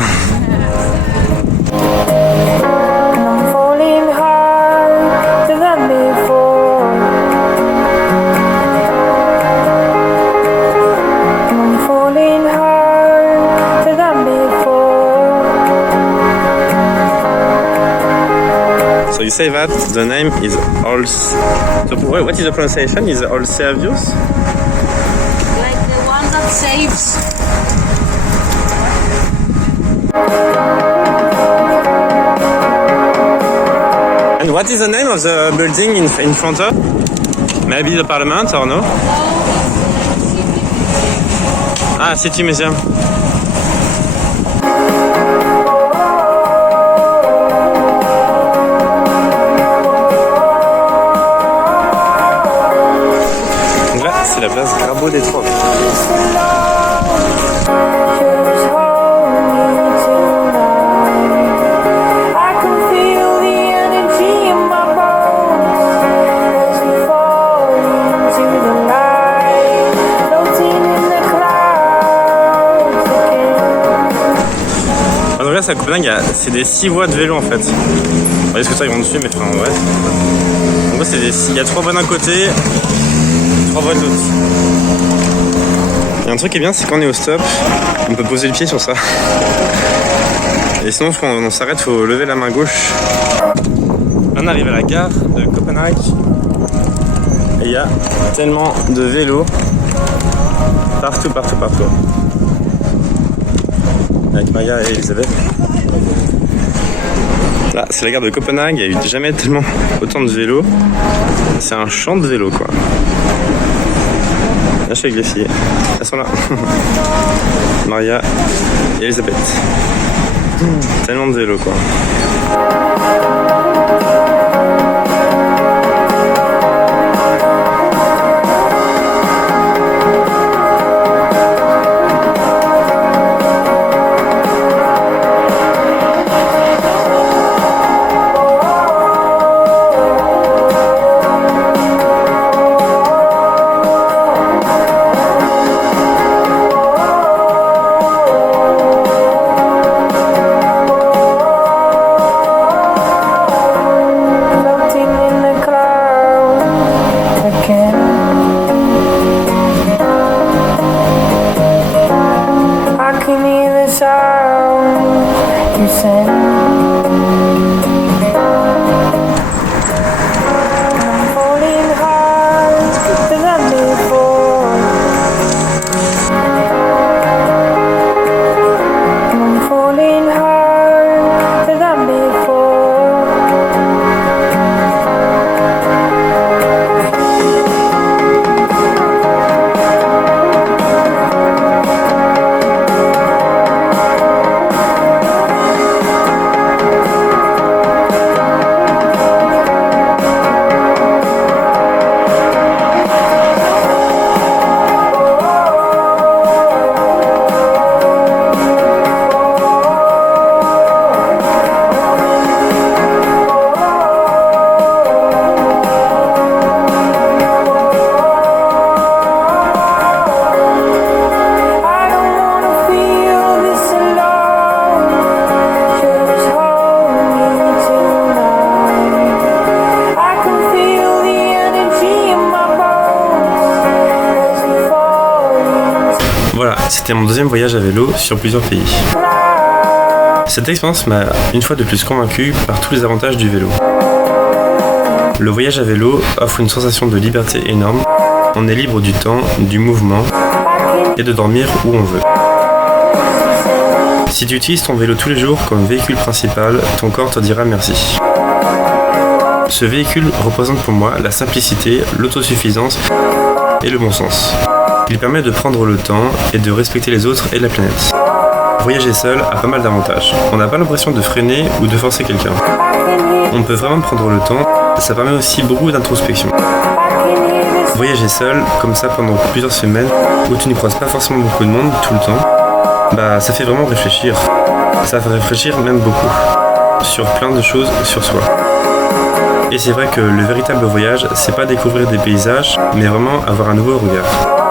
So you say that the name is All. So what is the pronunciation? Is All Servius? Like the one that saves. And what is the name of the building in front of? Maybe the Parliament or no? Ah, City Museum. Donc là, c'est la place Grabo des Trocs. Là, c'est à Copenhague, c'est des 6 voies de vélo en fait. Les scooters ils vont dessus, mais enfin, ouais. En gros, il y a 3 voies d'un côté, 3 voies de l'autre. Et un truc qui est bien, c'est quand on est au stop, on peut poser le pied sur ça. Et sinon, quand on s'arrête, il faut lever la main gauche. Là, on arrive à la gare de Copenhague. Et il y a tellement de vélos. Partout. Avec Maya et Elisabeth. Là, c'est la gare de Copenhague, il n'y a eu jamais tellement autant de vélos. C'est un champ de vélos, quoi. Là, je suis avec les filles. Elles sont là. Maria et Elisabeth. Tellement de vélos, quoi. C'était mon deuxième voyage à vélo sur plusieurs pays. Cette expérience m'a une fois de plus convaincu par tous les avantages du vélo. Le voyage à vélo offre une sensation de liberté énorme. On est libre du temps, du mouvement et de dormir où on veut. Si tu utilises ton vélo tous les jours comme véhicule principal, ton corps te dira merci. Ce véhicule représente pour moi la simplicité, l'autosuffisance et le bon sens. Il permet de prendre le temps et de respecter les autres et la planète. Voyager seul a pas mal d'avantages. On n'a pas l'impression de freiner ou de forcer quelqu'un. On peut vraiment prendre le temps, ça permet aussi beaucoup d'introspection. Voyager seul, comme ça pendant plusieurs semaines, où tu ne croises pas forcément beaucoup de monde tout le temps, ça fait vraiment réfléchir. Ça fait réfléchir même beaucoup, sur plein de choses sur soi. Et c'est vrai que le véritable voyage, c'est pas découvrir des paysages, mais vraiment avoir un nouveau regard.